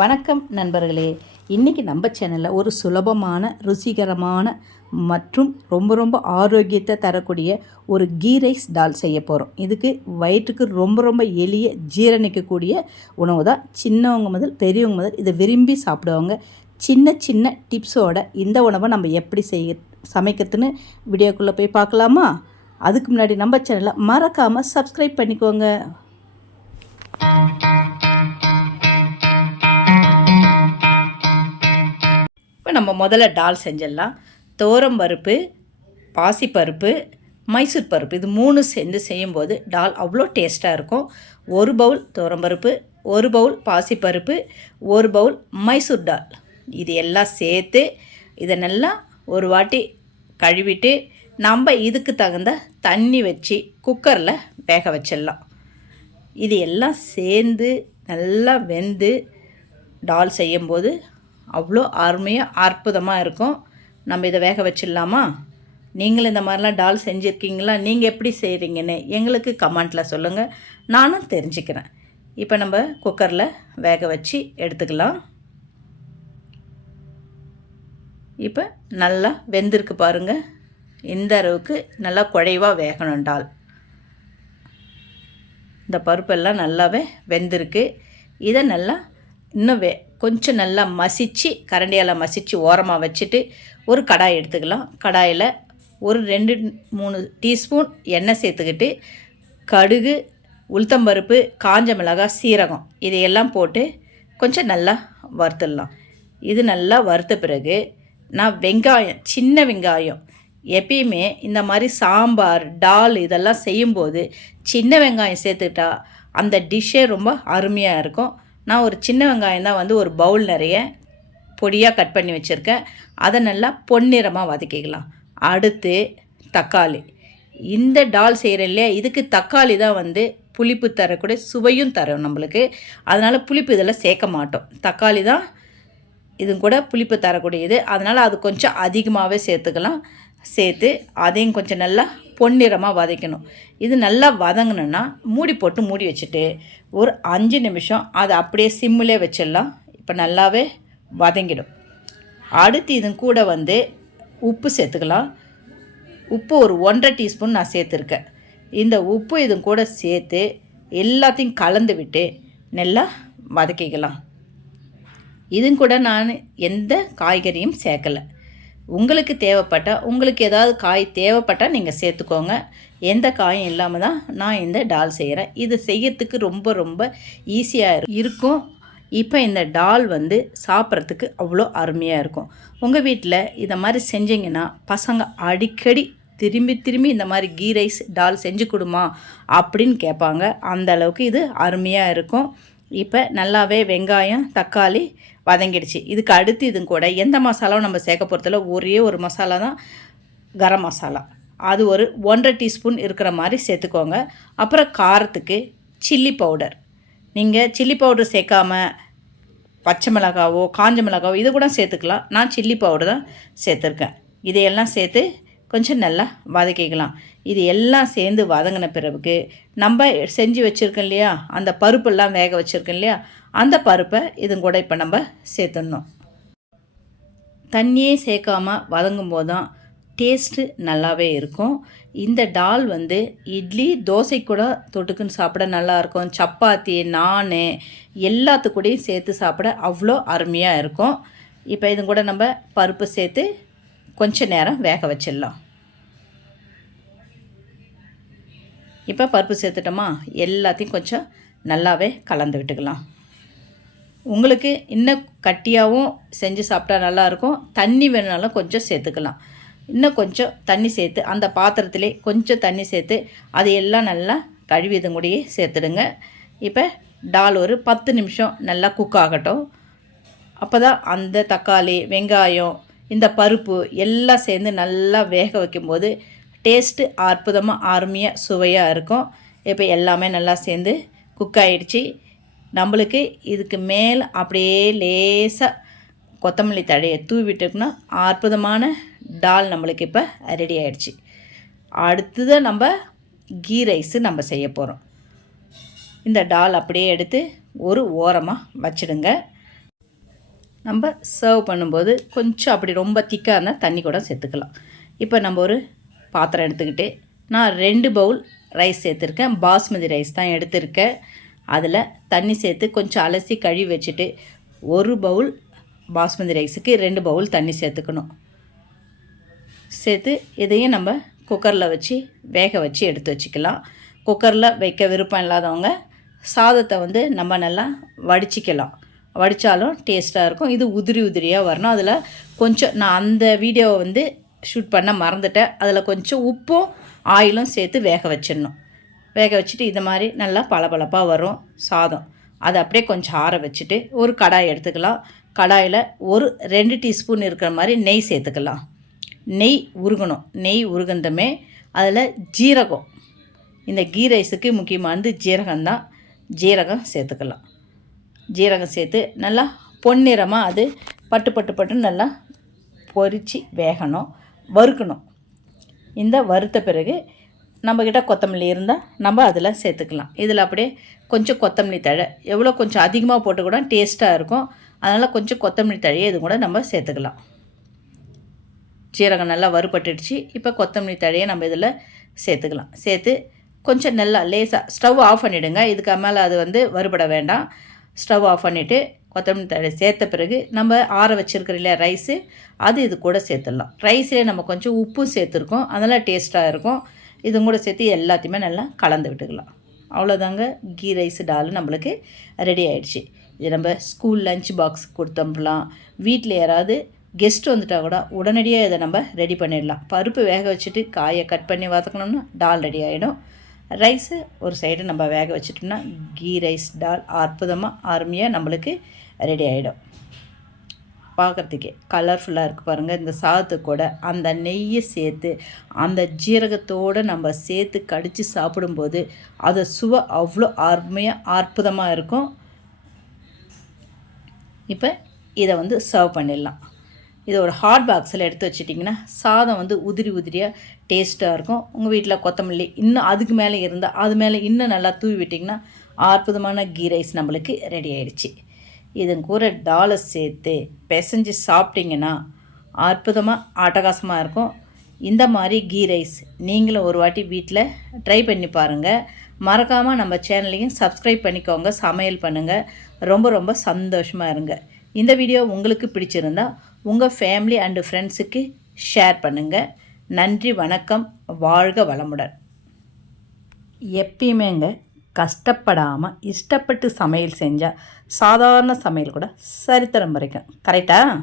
வணக்கம் நண்பர்களே. இன்றைக்கி நம்ம சேனலில் ஒரு சுலபமான ருசிகரமான மற்றும் ரொம்ப ஆரோக்கியத்தை தரக்கூடிய ஒரு கீ ரைஸ் டால் செய்ய போகிறோம். இதுக்கு வயிற்றுக்கு ரொம்ப எளிய ஜீரணிக்கக்கூடிய உணவு தான். சின்னவங்க முதல் பெரியவங்க முதல் இதை விரும்பி சாப்பிடுவாங்க. சின்ன டிப்ஸோட இந்த உணவை நம்ம எப்படி சமைக்கிறதுன்னு வீடியோக்குள்ளே போய் பார்க்கலாமா? அதுக்கு முன்னாடி நம்ம சேனலை மறக்காமல் சப்ஸ்கிரைப் பண்ணிக்கோங்க. இப்போ நம்ம முதல்ல டால் செஞ்சிடலாம். துவரம்பருப்பு, பாசிப்பருப்பு, மைசூர் பருப்பு இது 3 சேர்ந்து செய்யும்போது டால் அவ்வளோ டேஸ்ட்டாக இருக்கும். 1 பவுல் துவரம்பருப்பு, 1 பவுல் பாசிப்பருப்பு, 1 பவுல் மைசூர் டால் இது எல்லாம் சேர்த்து இதை நல்லா ஒரு வாட்டி கழுவிட்டு நம்ம இதுக்கு தகுந்த தண்ணி வச்சு குக்கரில் வேக வச்சிடலாம். இது எல்லாம் சேர்ந்து நல்லா வெந்து டால் செய்யும்போது அவ்வளோ அருமையாக அற்புதமாக இருக்கும். நம்ம இதை வேக வச்சிடலாமா? நீங்களும் இந்த மாதிரிலாம் டால் செஞ்சுருக்கீங்களா? நீங்கள் எப்படி செய்கிறீங்கன்னு எங்களுக்கு கமெண்ட்டில் சொல்லுங்கள், நானும் தெரிஞ்சுக்கிறேன். இப்போ நம்ம குக்கரில் வேக வச்சு எடுத்துக்கலாம். இப்போ நல்லா வெந்திருக்கு பாருங்கள். இந்த அளவுக்கு நல்லா குழைவாக வேகணும் டால். இந்த பருப்பெல்லாம் நல்லாவே வெந்திருக்கு. இதை நல்லா இன்னும் கொஞ்சம் நல்லா மசித்து கரண்டியால் மசித்து ஓரமாக வச்சுட்டு ஒரு கடாய் எடுத்துக்கலாம். கடாயில் ஒரு 2-3 டீஸ்பூன் எண்ணெய் சேர்த்துக்கிட்டு கடுகு, உளுத்தம்பருப்பு, காஞ்ச மிளகாய், சீரகம் இதையெல்லாம் போட்டு கொஞ்சம் நல்லா வறுத்துடலாம். இது நல்லா வறுத்த பிறகு நான் வெங்காயம், சின்ன வெங்காயம் எப்பயுமே இந்த மாதிரி சாம்பார் டால் இதெல்லாம் செய்யும்போது சின்ன வெங்காயம் சேர்த்துக்கிட்டா அந்த டிஷ்ஷே ரொம்ப அருமையாக இருக்கும். நான் ஒரு சின்ன வெங்காயம் தான் ஒரு பவுல் நிறைய பொடியாக கட் பண்ணி வச்சுருக்கேன். அதை நல்லா பொன்னிறமாக வதக்கிக்கலாம். அடுத்து தக்காளி. இந்த டால் செய்கிறேன் இல்லையா, இதுக்கு தக்காளி தான் புளிப்பு தரக்கூடிய சுவையும் தரும் நம்மளுக்கு. அதனால் புளிப்பு இதில் சேர்க்க மாட்டோம். தக்காளி தான் இது கூட புளிப்பு தரக்கூடியது. அதனால் அது கொஞ்சம் அதிகமாகவே சேர்த்துக்கலாம். சேர்த்து அதையும் கொஞ்சம் நல்லா பொன்னிறமாக வதக்கணும். இது நல்லா வதங்கணுன்னா மூடி போட்டு மூடி வச்சுட்டு ஒரு 5 நிமிஷம் அதை அப்படியே சிம்மிலே வச்சிடலாம். இப்போ நல்லாவே வதங்கிடும். அடுத்து இது கூட உப்பு சேர்த்துக்கலாம். உப்பு ஒரு 1.5 டீஸ்பூன் நான் சேர்த்துருக்கேன். இந்த உப்பு இது கூட சேர்த்து எல்லாத்தையும் கலந்து விட்டு நல்லா வதக்கிக்கலாம். இது கூட நான் எந்த காய்கறியும் சேர்க்கலை. உங்களுக்கு தேவைப்பட்டால், உங்களுக்கு ஏதாவது காய் தேவைப்பட்டால் நீங்கள் சேர்த்துக்கோங்க. எந்த காயும் இல்லாமல் தான் நான் இந்த டால் செய்கிறேன். இது செய்யறதுக்கு ரொம்ப ஈஸியாக இருக்கும். இப்போ இந்த டால் சாப்பிட்றதுக்கு அவ்வளோ அருமையாக இருக்கும். உங்கள் வீட்டில் இதை மாதிரி செஞ்சிங்கன்னா பசங்க அடிக்கடி திரும்பி இந்த மாதிரி கீ ரைஸ் டால் செஞ்சு கொடுமா அப்படின்னு கேட்பாங்க. அந்த அளவுக்கு இது அருமையாக இருக்கும். இப்போ நல்லாவே வெங்காயம், தக்காளி வதங்கிடுச்சு. இதுக்கு அடுத்து இது கூட எந்த மசாலாவும் நம்ம சேர்க்க போகிறதில்ல. ஒரே ஒரு மசாலா தான், கரம் மசாலா. அது ஒரு 1.5 டீஸ்பூன் இருக்கிற மாதிரி சேர்த்துக்கோங்க. அப்புறம் காரத்துக்கு சில்லி பவுடர். நீங்கள் சில்லி பவுடர் சேர்க்காம பச்சை மிளகாவோ காஞ்ச மிளகாவோ இது கூட சேர்த்துக்கலாம். நான் சில்லி பவுடர் தான் சேர்த்துருக்கேன். இதையெல்லாம் சேர்த்து கொஞ்சம் நல்லா வதக்கிக்கலாம். இது எல்லாம் சேர்ந்து வதங்கின பிறகு நம்ம செஞ்சு வச்சுருக்கோம் இல்லையா, அந்த பருப்பெல்லாம் வேக வச்சுருக்கோம் இல்லையா, அந்த பருப்பை இது கூட இப்போ நம்ம சேர்த்துடணும். தண்ணியே சேர்க்காமல் வதங்கும் போது தான் டேஸ்ட்டு நல்லாவே இருக்கும். இந்த டால் இட்லி, தோசை கூட தொட்டுக்குன்னு சாப்பிட நல்லாயிருக்கும். சப்பாத்தி, நான் எல்லாத்துக்கூடையும் சேர்த்து சாப்பிட அவ்வளோ அருமையாக இருக்கும். இப்போ இது கூட நம்ம பருப்பு சேர்த்து கொஞ்ச நேரம் வேக வச்சிடலாம். இப்போ பருப்பு சேர்த்துட்டோமா, எல்லாத்தையும் கொஞ்சம் நல்லாவே கலந்து விட்டுக்கலாம். உங்களுக்கு இன்னும் கட்டியாகவும் செஞ்சு சாப்பிட்டா நல்லாயிருக்கும். தண்ணி வேணுனாலும் கொஞ்சம் சேர்த்துக்கலாம். இன்னும் கொஞ்சம் தண்ணி சேர்த்து அந்த பாத்திரத்திலே கொஞ்சம் தண்ணி சேர்த்து அதையெல்லாம் நல்லா கழுவி இது கூடயே சேர்த்துடுங்க. இப்போ டால் ஒரு 10 நிமிஷம் நல்லா குக் ஆகட்டும். அப்போ தான் அந்த தக்காளி, வெங்காயம், இந்த பருப்பு எல்லாம் சேர்ந்து நல்லா வேக வைக்கும்போது டேஸ்ட்டு அற்புதமாக அருமையாக சுவையாக இருக்கும். இப்போ எல்லாமே நல்லா சேர்ந்து குக் ஆகிடுச்சு. நம்மளுக்கு இதுக்கு மேலே அப்படியே லேசாக கொத்தமல்லி தழையை தூவிட்டோம்னா அற்புதமான டால் நம்மளுக்கு இப்போ ரெடி ஆகிடுச்சு. அடுத்தது நம்ம கீ ரைஸு நம்ம செய்ய போகிறோம். இந்த டால் அப்படியே எடுத்து ஒரு ஓரமாக வச்சிடுங்க. நம்ம சர்வ் பண்ணும்போது கொஞ்சம் அப்படி ரொம்ப திக்காக இருந்தால் தண்ணி கூட சேர்த்துக்கலாம். இப்போ நம்ம ஒரு பாத்திரம் எடுத்துக்கிட்டு நான் 2 பவுல் ரைஸ் சேர்த்துருக்கேன். பாஸ்மதி ரைஸ் தான் எடுத்திருக்கேன். அதில் தண்ணி சேர்த்து கொஞ்சம் அலசி கழுவி வச்சுட்டு 1 பவுல் பாஸ்மதி ரைஸுக்கு 2 பவுல் தண்ணி சேர்த்துக்கணும். சேர்த்து இதையும் நம்ம குக்கரில் வச்சு வேக வச்சு எடுத்து வச்சுக்கலாம். குக்கரில் வைக்க விருப்பம் இல்லாதவங்க சாதத்தை நம்ம நல்லா வடிச்சிக்கலாம். வடித்தாலும் டேஸ்ட்டாக இருக்கும். இது உதிரி உதிரியாக வரணும். அதில் கொஞ்சம் நான் அந்த வீடியோவை ஷூட் பண்ண மறந்துட்டேன். அதில் கொஞ்சம் உப்பும் ஆயிலும் சேர்த்து வேக வச்சிடணும். வேக வச்சுட்டு இது மாதிரி நல்லா பளபளப்பாக வரும் சாதம். அதை அப்படியே கொஞ்சம் ஆற வச்சுட்டு ஒரு கடாய் எடுத்துக்கலாம். கடாயில் ஒரு 2 டீஸ்பூன் இருக்கிற மாதிரி நெய் சேர்த்துக்கலாம். நெய் உருகணும். நெய் உருகந்தமே அதில் ஜீரகம், இந்த கீ ரைஸுக்கு முக்கியமானது ஜீரகம்தான். ஜீரகம் சேர்த்துக்கலாம். ஜீரகம் சேர்த்து நல்லா பொன்னிறமாக அது பட்டுன்னு நல்லா பொரித்து வேகணும், வறுக்கணும். இந்த வறுத்த பிறகு நம்மக்கிட்ட கொத்தமல்லி இருந்தால் நம்ம அதில் சேர்த்துக்கலாம். இதில் அப்படியே கொஞ்சம் கொத்தமல்லி தழை, எவ்வளோ கொஞ்சம் அதிகமாக போட்டு கூட டேஸ்ட்டாக இருக்கும். அதனால் கொஞ்சம் கொத்தமல்லி தழையை இது கூட நம்ம சேர்த்துக்கலாம். ஜீரகம் நல்லா வறுபட்டுடுச்சு. இப்போ கொத்தமல்லி தழையை நம்ம இதில் சேர்த்துக்கலாம். சேர்த்து கொஞ்சம் நல்லா லேசாக ஸ்டவ் ஆஃப் பண்ணிவிடுங்க. இதுக்கு மேலே அது வறுபட வேண்டாம். ஸ்டவ் ஆஃப் பண்ணிவிட்டு கொத்தமல்லி தழை சேர்த்த பிறகு நம்ம ஆற வச்சுருக்கிற இல்லையா ரைஸு, அது இது கூட சேர்த்துடலாம். ரைஸ்லேயே நம்ம கொஞ்சம் உப்பும் சேர்த்துருக்கோம், அதெல்லாம் டேஸ்ட்டாக இருக்கும். இதுவும் கூட சேர்த்து எல்லாத்தையுமே நல்லா கலந்து விட்டுக்கலாம். அவ்வளோதாங்க, கீ ரைஸ் டால் நம்மளுக்கு ரெடி ஆகிடுச்சு. இது நம்ம ஸ்கூல் லஞ்ச் பாக்ஸ் கொடுத்தோம்லாம். வீட்டில் யாராவது கெஸ்ட் வந்துட்டால் கூட உடனடியாக இதை நம்ம ரெடி பண்ணிடலாம். பருப்பு வேக வச்சுட்டு காயை கட் பண்ணி வதக்கணும்னா டால் ரெடி ஆகிடும். ரைஸு ஒரு சைடு நம்ம வேக வச்சுட்டோம்னா கீ ரைஸ் டால் அற்புதமாக அருமையாக நம்மளுக்கு ரெடி ஆகிடும். பார்க்குறதுக்கே கலர்ஃபுல்லாக இருக்குது பாருங்கள். இந்த சாதத்துக்கு கூட அந்த நெய்யை சேர்த்து அந்த ஜீரகத்தோடு நம்ம சேர்த்து கடித்து சாப்பிடும்போது அதை சுவை அவ்வளோ அருமையாக அற்புதமாக இருக்கும். இப்போ இதை சர்வ் பண்ணிடலாம். இது ஒரு ஹாட் பாக்ஸில் எடுத்து வச்சிட்டிங்கன்னா சாதம் உதிரி உதிரியாக டேஸ்ட்டாக இருக்கும். உங்கள் வீட்டில் கொத்தமல்லி இன்னும் அதுக்கு மேலே இருந்தால் அது மேலே இன்னும் நல்லா தூவி விட்டிங்கன்னா அற்புதமான கீ ரைஸ் நம்மளுக்கு ரெடி ஆகிடுச்சு. இதன் கூட டாலை சேர்த்து பிசைஞ்சு சாப்பிட்டிங்கன்னா அற்புதமாக அட்டகாசமாக இருக்கும். இந்த மாதிரி கீ ரைஸ் நீங்களும் ஒரு வாட்டி வீட்டில் ட்ரை பண்ணி பாருங்கள். மறக்காமல் நம்ம சேனலையும் சப்ஸ்கிரைப் பண்ணிக்கோங்க. சமையல் பண்ணுங்கள். ரொம்ப ரொம்ப சந்தோஷமாக இருங்க. இந்த வீடியோ உங்களுக்கு பிடிச்சிருந்தா உங்கள் ஃபேமிலி அண்டு ஃப்ரெண்ட்ஸுக்கு ஷேர் பண்ணுங்கள். நன்றி, வணக்கம், வாழ்க வளமுடன். எப்பயுமேங்க கஷ்டப்படாமல் இஷ்டப்பட்டு சமையல் செஞ்சால் சாதாரண சமையல் கூட சரித்திரம் வரைக்கும். கரெக்டாக?